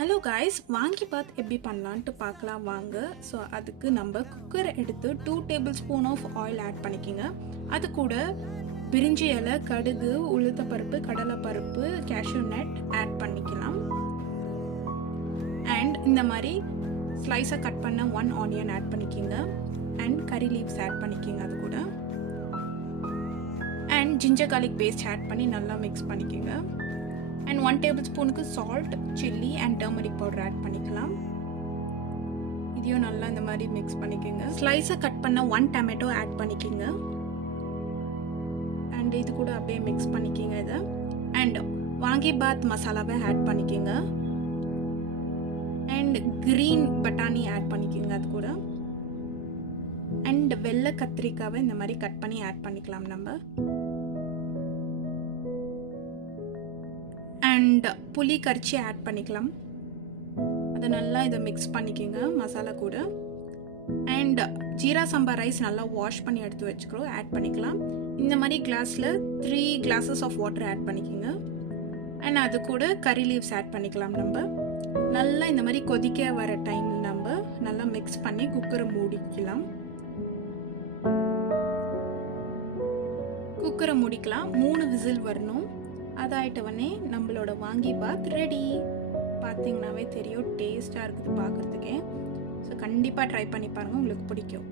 Hello guys, வாங்கி பாத் எப்படி பண்ணலான்ட்டு பார்க்கலாம் வாங்க. ஸோ அதுக்கு நம்ம குக்கரை எடுத்து 2 tablespoon of oil add பண்ணிக்கோங்க. அது கூட பிரிஞ்சி இலை, கடுகு, உளுத்தப்பருப்பு, கடலைப்பருப்பு, கேஷ்யூ நட் ஆட் பண்ணிக்கலாம். அண்ட் இந்த மாதிரி ஸ்லைஸாக கட் பண்ண 1 ஆனியன் ஆட் பண்ணிக்கோங்க. அண்ட் கறி லீவ்ஸ் ஆட் பண்ணிக்கோங்க. அது கூட and ginger garlic paste add பண்ணி நல்லா மிக்ஸ் பண்ணிக்கோங்க. அண்ட் 1 டேபிள் ஸ்பூனுக்கு salt, chilli and turmeric powder add பண்ணிக்கலாம். இதையும் நல்லா இந்த மாதிரி மிக்ஸ் பண்ணிக்கோங்க. ஸ்லைஸாக கட் பண்ண 1 டொமேட்டோ ஆட் பண்ணிக்கோங்க. அண்ட் இது கூட அப்படியே மிக்ஸ் பண்ணிக்கோங்க இதை. அண்ட் வாங்கி பாத் மசாலாவை ஆட் பண்ணிக்கோங்க. அண்ட் கிரீன் பட்டாணி ஆட் பண்ணிக்கோங்க அது கூட. அண்ட் வெள்ளை கத்திரிக்காவை இந்த மாதிரி கட் பண்ணி ஆட் பண்ணிக்கலாம் நம்ம. அண்ட் புளி கரைச்சி ஆட் பண்ணிக்கலாம். அதை நல்லா இதை மிக்ஸ் பண்ணிக்கோங்க மசாலா கூட. அண்ட் ஜீரா சம்பா ரைஸ் நல்லா வாஷ் பண்ணி எடுத்து வச்சுக்கிறோம், ஆட் பண்ணிக்கலாம். இந்த மாதிரி கிளாஸில் 3 glasses ஆஃப் வாட்டர் ஆட் பண்ணிக்கோங்க. அண்ட் அது கூட கறி லீவ்ஸ் ஆட் பண்ணிக்கலாம் நம்ம. நல்லா இந்த மாதிரி கொதிக்க வர டைம் நம்ம நல்லா மிக்ஸ் பண்ணி குக்கரை மூடிக்கலாம். குக்கரை மூடிக்கலாம். 3 விசில் வரணும். அதாயிட்டவனே நம்மளோட வாங்கி பாத் ரெடி. பார்த்தீங்கன்னாவே தெரியும், டேஸ்ட்டாக இருக்குது பார்க்குறதுக்கே. ஸோ கண்டிப்பாக ட்ரை பண்ணி பாருங்கள், உங்களுக்கு பிடிக்கும்.